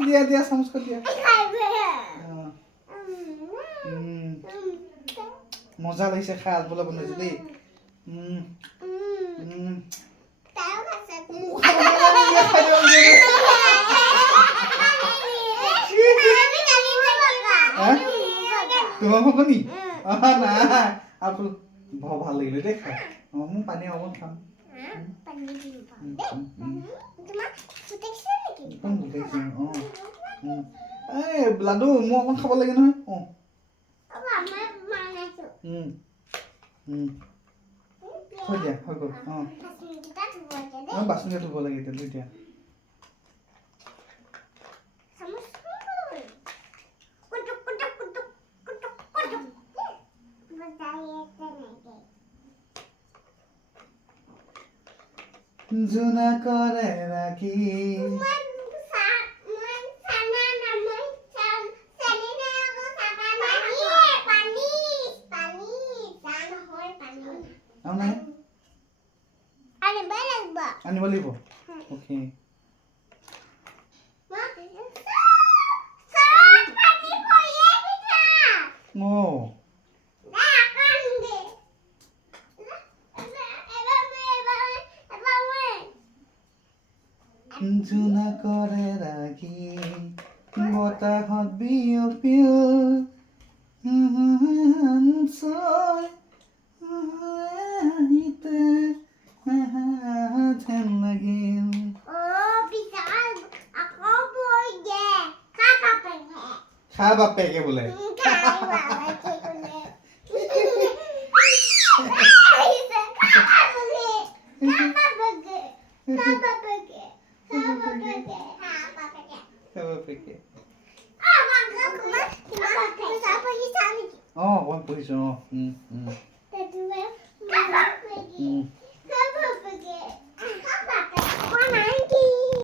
দিয়া চামুচ কৈ দিয়া মজা লাগিছে খাই আলপলা বনাইছে দেই তোমাৰ হ'ব নি নাই আলপল বৰ ভাল লাগিলে দেই খাই মোৰ পানী অকণ খাম এই লাডু মই অকণ খাব লাগে নহয় থৈ দিয়া হৈ গ'ল বাচন ধুব লাগে এতিয়া দুইটা জোনা কৰে ৰাখি আনিব লাগিব অ'কে জোনা কৰে ৰাখি বতাহত বিয়পিল যেন লাগিল খা বাপেকে বোলে অকণ পঢ়িছো